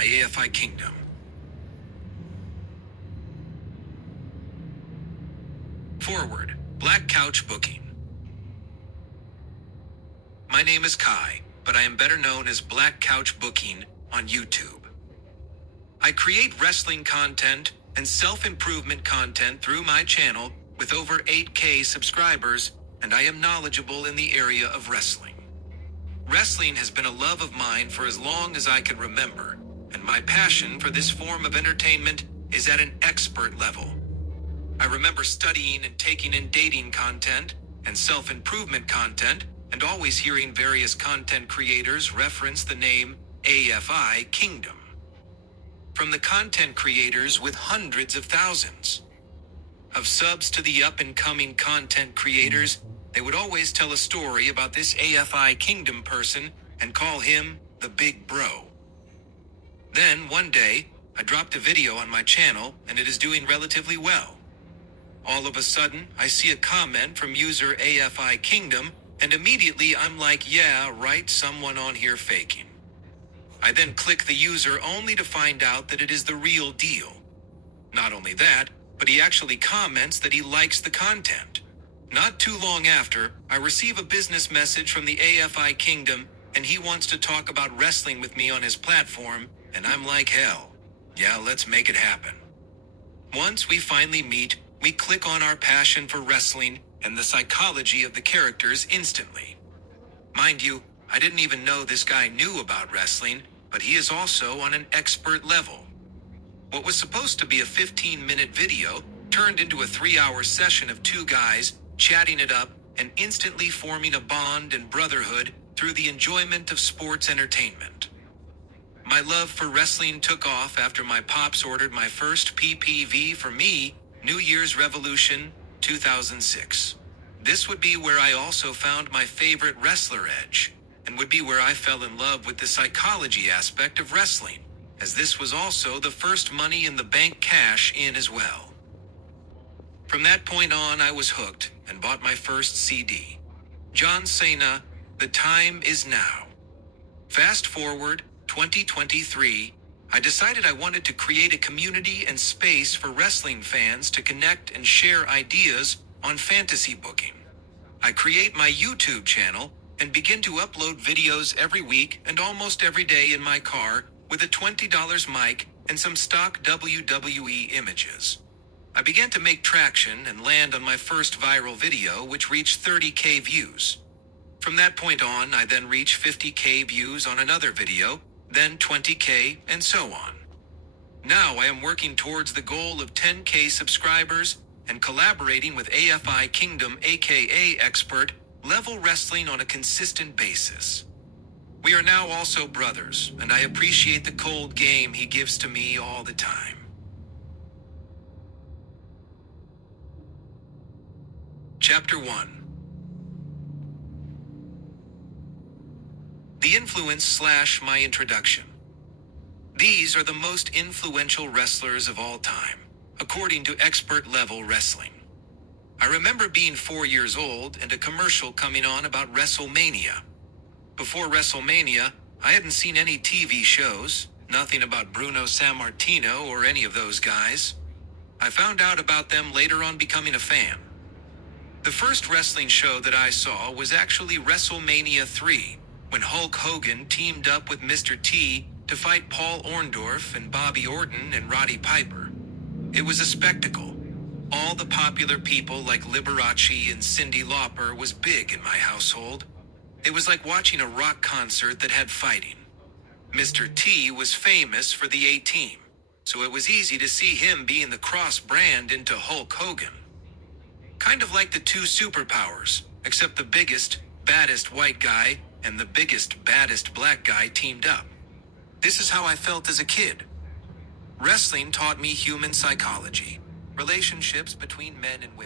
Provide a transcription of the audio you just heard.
anti-AFI kingdom. Forward, BlackCouchBooking. My name is Kai, but I am better known as BlackCouchBooking on YouTube. I create wrestling content and self-improvement content through my channel with over 8K subscribers, and I am knowledgeable in the area of wrestling. Wrestling has been a love of mine for as long as I can remember, and my passion for this form of entertainment is at an expert level. I remember studying and taking in dating content and self-improvement content, and always hearing various content creators reference the name AFI Kingdom. From the content creators with hundreds of thousands of subs to the up-and-coming content creators, they would always tell a story about this AFI Kingdom person and call him the Big Bro. Then, one day, I dropped a video on my channel and it is doing relatively well. All of a sudden, I see a comment from user AFI Kingdom, and immediately I'm like, yeah, right, someone on here faking. I then click the user only to find out that it is the real deal. Not only that, but he actually comments that he likes the content. Not too long after, I receive a business message from the AFI Kingdom, and he wants to talk about wrestling with me on his platform, and I'm like, hell, yeah, let's make it happen. Once we finally meet, we click on our passion for wrestling and the psychology of the characters instantly. Mind you, I didn't even know this guy knew about wrestling, but he is also on an expert level. What was supposed to be a 15-minute video turned into a 3-hour session of two guys chatting it up and instantly forming a bond and brotherhood through the enjoyment of sports entertainment. My love for wrestling took off after my pops ordered my first PPV for me, New Year's Revolution 2006. This would be where I also found my favorite wrestler Edge, and would be where I fell in love with the psychology aspect of wrestling, as this was also the first Money in the Bank cash in as well. From that point on, I was hooked and bought my first CD. John Cena, The Time Is Now. Fast forward, 2023, I decided I wanted to create a community and space for wrestling fans to connect and share ideas on fantasy booking. I create my YouTube channel and begin to upload videos every week and almost every day in my car with a $20 mic and some stock WWE images. I began to make traction and land on my first viral video, which reached 30K views. From that point on, I then reached 50K views on another video, then 20K, and so on. Now I am working towards the goal of 10K subscribers and collaborating with AFI Kingdom aka Expert Level Wrestling on a consistent basis. We are now also brothers, and I appreciate the cold game he gives to me all the time. Chapter 1. The influence / my introduction. These are the most influential wrestlers of all time, according to Expert Level Wrestling. I remember being 4 years old and a commercial coming on about WrestleMania. Before WrestleMania, I hadn't seen any TV shows, nothing about Bruno Sammartino or any of those guys. I found out about them later on becoming a fan. The first wrestling show that I saw was actually WrestleMania 3, when Hulk Hogan teamed up with Mr. T to fight Paul Orndorff and Bobby Orton and Roddy Piper. It was a spectacle. All the popular people like Liberace and Cyndi Lauper was big in my household. It was like watching a rock concert that had fighting. Mr. T was famous for the A-Team, so it was easy to see him being the cross-brand into Hulk Hogan. Kind of like the two superpowers, except the biggest, baddest white guy and the biggest, baddest black guy teamed up. This is how I felt as a kid. Wrestling taught me human psychology, relationships between men and women.